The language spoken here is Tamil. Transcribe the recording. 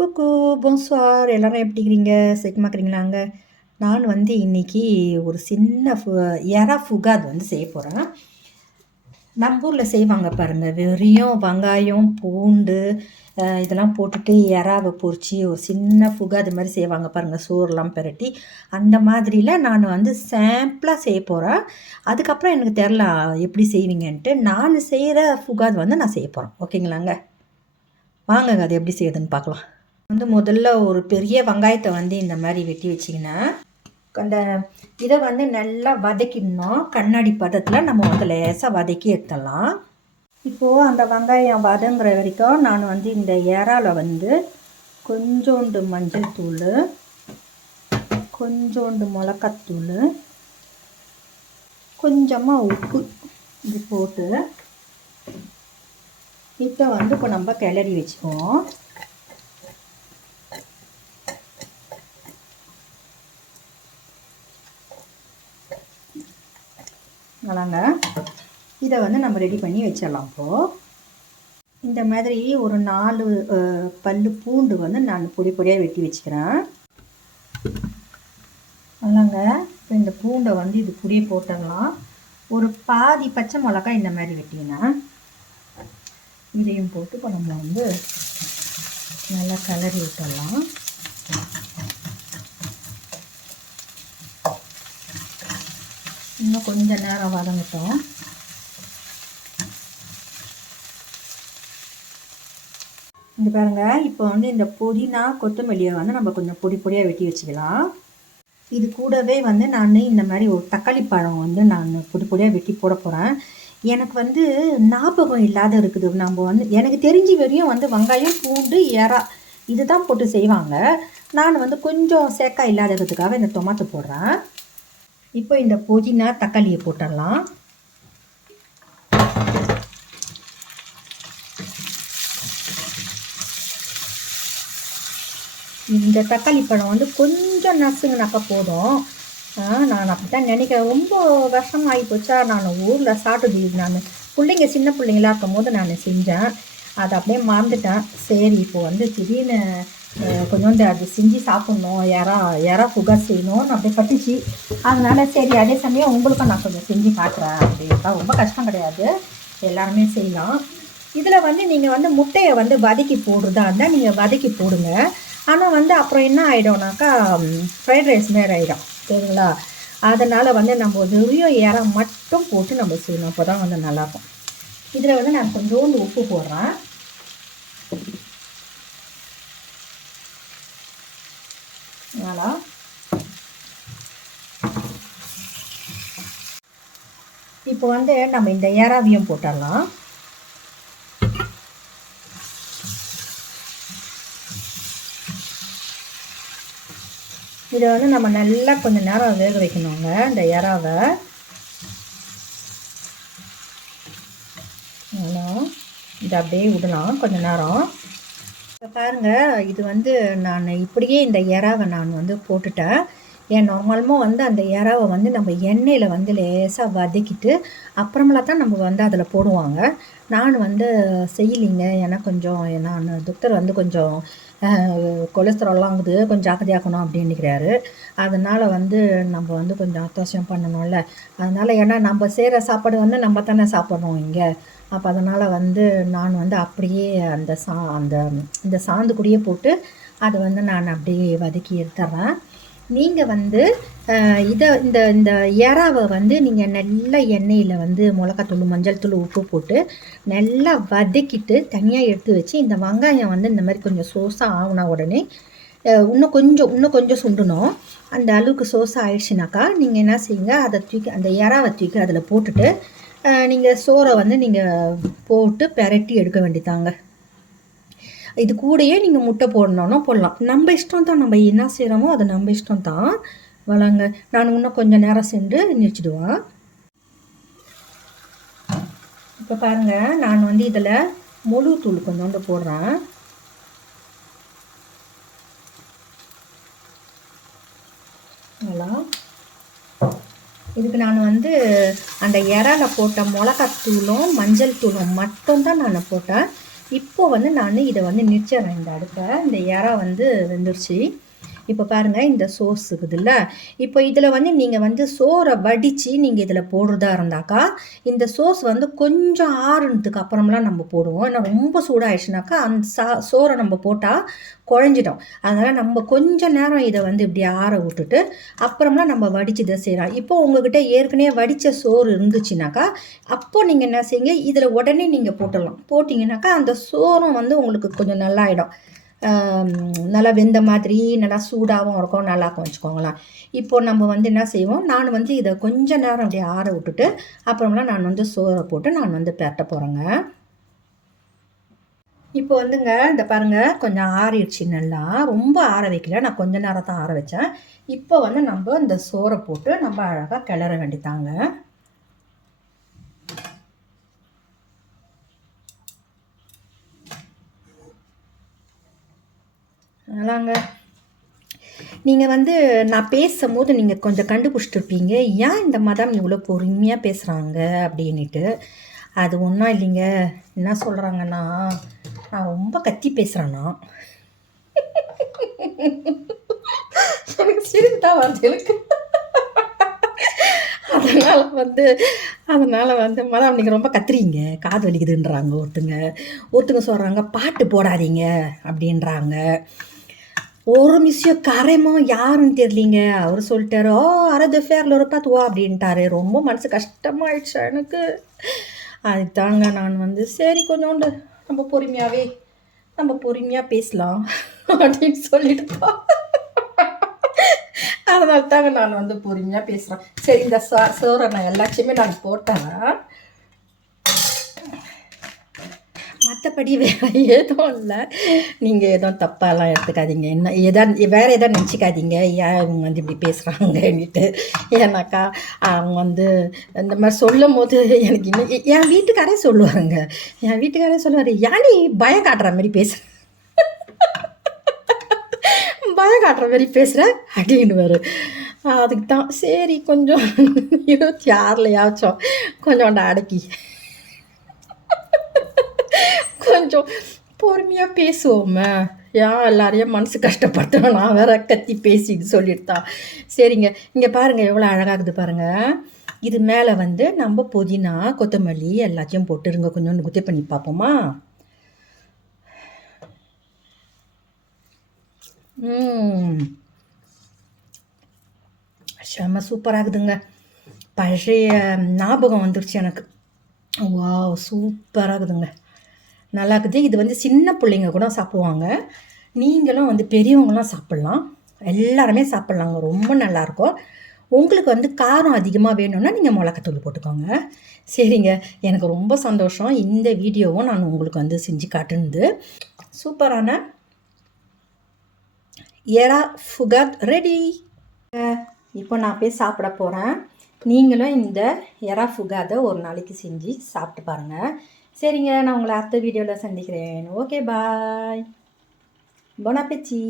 குக்கு பொன்சுவார் எல்லாரும் எப்படி இருக்கிறீங்க சேர்க்கமாக்குறீங்களாங்க நான் வந்து இன்னைக்கு ஒரு சின்ன ஃபு எறா ஃபுகாத் வந்து செய்ய போகிறேன் நம்ம ஊரில் செய்வாங்க பாருங்கள் வெறியும் வெங்காயம் பூண்டு இதெல்லாம் போட்டுட்டு எறாவை பொரிச்சு ஒரு சின்ன ஃபுகாது மாதிரி செய்வாங்க பாருங்கள் சோறுலாம் பிரட்டி. அந்த மாதிரியில் நான் வந்து சாம்பிளாக செய்ய போகிறேன் அதுக்கப்புறம் எனக்கு தெரில எப்படி செய்வீங்கன்ட்டு நான் செய்கிற ஃபுகாது வந்து நான் செய்ய போகிறேன் ஓகேங்களாங்க? வாங்க அது எப்படி செய்யுதுன்னு பார்க்கலாம். வந்து முதல்ல ஒரு பெரிய வெங்காயத்தை வந்து இந்த மாதிரி வெட்டி வச்சிங்கன்னா அந்த இதை வந்து நல்லா வதக்கிடணும். கண்ணாடி பதத்தில் நம்ம வந்து லேசாக வதக்கி எடுத்துடலாம். இப்போது அந்த வெங்காயம் வதங்குற வரைக்கும் நான் வந்து இந்த இறால வந்து கொஞ்சோண்டு மஞ்சள் தூள் கொஞ்சோண்டு மிளகாத்தூள் கொஞ்சமாக உப்பு இது போட்டு இதை வந்து இப்போ நம்ம கிளறி வச்சுக்குவோம். நல்லாங்க. இதை வந்து நம்ம ரெடி பண்ணி வச்சிடலாம் இப்போது இந்த மாதிரி ஒரு நாலு பல்லு பூண்டு வந்து நான் பொடி பொடியாக வெட்டி வச்சுக்கிறேன். நல்லாங்க. இப்போ இந்த பூண்டை வந்து இது பொடியை போட்டுடலாம். ஒரு பாதி பச்சை மிளகாய் இந்த மாதிரி வெட்டிங்கன்னா இதையும் போட்டு இப்போ நம்ம வந்து நல்லா கலரி விட்டுடலாம். இன்னும் கொஞ்ச நேரம் வதங்கட்டும். இந்த பாருங்க இப்போ வந்து இந்த புதினா கொத்தமல்லியை வந்து நம்ம கொஞ்சம் பொடி பொடியாக வெட்டி வச்சுக்கலாம். இது கூடவே வந்து நான் இந்த மாதிரி ஒரு தக்காளி பழம் வந்து நான் பொடி பொடியாக வெட்டி போட போகிறேன் எனக்கு வந்து ஞாபகம் இல்லாத இருக்குது. நம்ம வந்து எனக்கு தெரிஞ்ச வரையும் வந்து வெங்காயம் பூண்டு எறா இதுதான் போட்டு செய்வாங்க. நான் வந்து கொஞ்சம் சேக்கா இல்லாததுக்காக இந்த டொமாட்டோ போடுறேன். இப்போ இந்த புதினா தக்காளியை போட்டுடலாம். இந்த தக்காளி பழம் வந்து கொஞ்சம் நசுங்கினாக்கா போதும். நான் அப்படி தான் நினைக்கிறேன். ரொம்ப வருஷம் ஆகி போச்சா நான் ஊரில் சாப்பிட்டு நான் பிள்ளைங்க சின்ன பிள்ளைங்களா இருக்கும் போது நான் செஞ்சேன். அதை அப்படியே மறந்துட்டேன். சரி இப்போ வந்து திடீர்னு கொஞ்சோண்டு அது செஞ்சு சாப்பிட்ணும். யாரா யாரா புகார் செய்யணும்னு அப்படியே பட்டுச்சு. அதனால சரி அதே சமயம் உங்களுக்கும் நான் கொஞ்சம் செஞ்சு காட்டுறேன் அப்படின்ட்டா ரொம்ப கஷ்டம் கிடையாது. எல்லாருமே செய்யலாம். இதில் வந்து நீங்கள் வந்து முட்டையை வந்து வதக்கி போடுறதா இருந்தால் நீங்கள் வதக்கி போடுங்க. ஆனால் வந்து அப்புறம் என்ன ஆகிடும்னாக்கா ஃப்ரைட் ரைஸ் மாரி ஆகிடும் சரிங்களா? அதனால் வந்து நம்ம வெறும் இறம் மட்டும் போட்டு நம்ம செய்யணும். அப்போ தான் வந்து நல்லாயிருக்கும். இதில் வந்து நான் கொஞ்சோண்டு உப்பு போடுறேன். நல்லா இப்போ வந்து நம்ம இந்த ஏராவியம் போட்டுடலாம் இதை வந்து நம்ம நல்லா கொஞ்சம் நேரம் வேக வைக்கணுங்க இந்த இறாவை இதை அப்படியே விடலாம் கொஞ்சம் நேரம். இப்போ பாருங்க இது வந்து நான் இப்படியே இந்த இறாவை நான் வந்து போட்டுட்டேன். ஏன் நார்மலமாக வந்து அந்த இறாவை வந்து நம்ம எண்ணெயில் வந்து லேசாக வதக்கிட்டு அப்புறமெல்லாம் தான் நம்ம வந்து அதில் போடுவாங்க. நான் வந்து செய்யலிங்க. ஏன்னா கொஞ்சம் நான் டாக்டர் வந்து கொஞ்சம் கொலஸ்ட்ரால்லாம் ஆகுது கொஞ்சம் ஜாக்கிரதையாக்கணும் அப்படின்னுக்கிறாரு. அதனால் வந்து நம்ம வந்து கொஞ்சம் அத்தாவசியம் பண்ணணும்ல. அதனால் ஏன்னா நம்ம செய்கிற சாப்பாடு வந்து நம்ம தானே சாப்பிட்றோம் இங்கே. அப்போ அதனால் வந்து நான் வந்து அப்படியே அந்த சா அந்த இந்த சாந்து போட்டு அதை வந்து நான் அப்படியே வதக்கி எடுத்துட்றேன் நீங்கள் வந்து இதை இந்த இந்த எறாவை வந்து நீங்கள் நல்ல எண்ணெயில் வந்து மிளகாத்தூள் மஞ்சள் தூள் உப்பு போட்டு நல்லா வதக்கிட்டு தனியாக எடுத்து வச்சு இந்த வெங்காயம் வந்து இந்த மாதிரி கொஞ்சம் சோஸாக ஆகுன உடனே இன்னும் கொஞ்சம் இன்னும் கொஞ்சம் சுண்டணும். அந்த அளவுக்கு சோஸாக ஆயிடுச்சுனாக்கா நீங்கள் என்ன செய்யுங்க அதை தூக்கி அந்த எறாவை தூக்கி அதில் போட்டுட்டு நீங்கள் சோறை வந்து நீங்கள் போட்டு பெரட்டி எடுக்க வேண்டியதாங்க. இது கூடயே நீங்கள் முட்டை போடணும்னா போடலாம். நம்ம இஷ்டம் தான். நம்ம என்ன செய்கிறோமோ அது நம்ம இஷ்டம் தான். வளாங்க. நான் இன்னும் கொஞ்சம் நேரம் சென்று நிறுத்திடுவேன் இப்போ பாருங்க. நான் வந்து இதில் முழு தூள் கொஞ்சோண்டு போடுறேன். நல்லா இதுக்கு நான் வந்து அந்த இறால போட்ட மிளகாத்தூளும் மஞ்சள் தூளும் மட்டும்தான் நான் போட்டேன். இப்போ வந்து நான் இதை வந்து நிச்சயம் இந்த அடுப்பை இந்த இறா வந்து வெந்துருச்சு. இப்போ பாருங்கள் இந்த சோஸ் இருக்குதுல்ல? இப்போ இதில் வந்து நீங்கள் வந்து சோறை வடித்து நீங்கள் இதில் போடுறதா இருந்தாக்கா இந்த சோஸ் வந்து கொஞ்சம் ஆறுனதுக்கு அப்புறம்லாம் நம்ம போடுவோம். ஏன்னா ரொம்ப சூடாயிடுச்சுனாக்கா அந்த சா சோறை நம்ம போட்டால் குழஞ்சிடும். அதனால் நம்ம கொஞ்சம் நேரம் இதை வந்து இப்படி ஆற விட்டுட்டு அப்புறம்லாம் நம்ம வடித்து இதை செய்யலாம். இப்போ உங்ககிட்ட ஏற்கனவே வடித்த சோறு இருந்துச்சுனாக்கா அப்போ நீங்கள் என்ன செய்யுங்க இதில் உடனே நீங்கள் போட்டுடலாம். போட்டிங்கனாக்கா அந்த சோறும் வந்து உங்களுக்கு கொஞ்சம் நல்லாயிடும். நல்லா வெந்த மாதிரி நல்லா சூடாகவும் இருக்கும். நல்லாக்கும் வச்சுக்கோங்களேன். இப்போது நம்ம வந்து என்ன செய்வோம்? நான் வந்து இதை கொஞ்ச நேரம் அப்படியே ஆற விட்டுட்டு அப்புறம்லாம் நான் வந்து சோறை போட்டு நான் வந்து பெரட்ட போகிறேங்க இப்போ வந்துங்க இந்த பாருங்க கொஞ்சம் ஆறிடுச்சு நல்லா. ரொம்ப ஆற வைக்கல. நான் கொஞ்ச நேரம் தான் ஆற வச்சேன். இப்போ வந்து நம்ம இந்த சோறை போட்டு நம்ம அழகாக கிளற வேண்டித்தாங்க அதாங்க நீங்கள் வந்து நான் பேசும்போது நீங்கள் கொஞ்சம் கண்டுபிடிச்சிட்ருப்பீங்க ஏன் இந்த மதம் இவ்வளோ பொறுமையாக பேசுகிறாங்க அப்படின்ட்டு அது ஒன்றும் இல்லைங்க. என்ன சொல்கிறாங்கன்னா நான் ரொம்ப கத்தி பேசுகிறேன்னா எனக்கு சிரிப்பு தான் வருது எனக்கு. அதனால் வந்து அதனால் வந்து மதம் நீங்கள் ரொம்ப கத்துறீங்க. காது வலிக்குதுன்றாங்க ஒருத்தங்க. ஒருத்தங்க சொல்கிறாங்க பாட்டு போடாதீங்க. அப்படின்றாங்க. ஒரு மிஸ்யோ கரைமோ யாருன்னு தெரியலீங்க. அவர் சொல்லிட்டாரு ஓ அரது ஃபேரில் ஒரு பார்த்து ஓ அப்படின்ட்டாரு. ரொம்ப மனசு கஷ்டமாயிடுச்சு எனக்கு. அதுக்கு தாங்க நான் வந்து சரி கொஞ்சோண்டு நம்ம பொறுமையாகவே நம்ம பொறுமையாக பேசலாம் அப்படின்னு சொல்லிட்டு அதனால தாங்க நான் வந்து பொறுமையாக பேசுகிறேன் சரி இந்த சோ நான் எல்லாத்தையுமே நான் போட்டேன். மற்றபடி வேறு எதுவும் இல்லை. நீங்கள் எதுவும் தப்பாலாம் எடுத்துக்காதீங்க. என்ன எதா வேறு எதாவது நினச்சிக்காதீங்க. ஏன் இவங்க வந்து இப்படி பேசுகிறாங்கன்னுட்டு ஏன்னாக்கா அவங்க வந்து இந்த மாதிரி சொல்லும் போது எனக்கு இன்னும் என் வீட்டுக்காரே சொல்லுவாங்க என் வீட்டுக்காரே சொல்லுவார் ஏன் பயம் காட்டுற மாதிரி பேசுகிறேன் பயம் காட்டுற மாதிரி பேசுகிற அப்படின்னுவார். அதுக்கு தான் சரி கொஞ்சம் இருபத்தி ஆறுலையாச்சும் கொஞ்சம் அடக்கி. கொஞ்சம் பொறுமையாக பேசுவோமே. ஏன் எல்லாரையும் மனசு கஷ்டப்படுத்தணும் நான் வேற கத்தி பேசிட்டு சொல்லிட்டா. சரிங்க. இங்கே பாருங்கள் எவ்வளோ அழகாகுது பாருங்கள் இது மேலே வந்து நம்ம புதினா கொத்தமல்லி எல்லாத்தையும் போட்டுருங்க. கொஞ்சோண்டு குத்தி பண்ணி பார்ப்போமா? செம சூப்பராகுதுங்க பழைய ஞாபகம் வந்துருச்சு எனக்கு. வா சூப்பராகுதுங்க நல்லாக்குது. இது வந்து சின்ன பிள்ளைங்க கூட சாப்பிடுவாங்க. நீங்களும் வந்து பெரியவங்களாம் சாப்பிட்லாம். எல்லாருமே சாப்பிட்லாங்க. ரொம்ப நல்லாயிருக்கும். உங்களுக்கு வந்து காரம் அதிகமாக வேணும்னா நீங்கள் மிளகாத்தூள் போட்டுக்கோங்க. சரிங்க. எனக்கு ரொம்ப சந்தோஷம். இந்த வீடியோவும் நான் உங்களுக்கு வந்து செஞ்சு காட்டுனது. சூப்பரான எரா ஃபுகத் ரெடி. இப்போ நான் போய் சாப்பிட போகிறேன் நீங்களும் இந்த எரா ஃபுகாதை ஒரு நாளைக்கு செஞ்சு சாப்பிட்டு பாருங்கள் சரிங்க நான் உங்களை அடுத்த வீடியோவில் சந்திக்கிறேன். Okay bye பொனாப்பிச்சி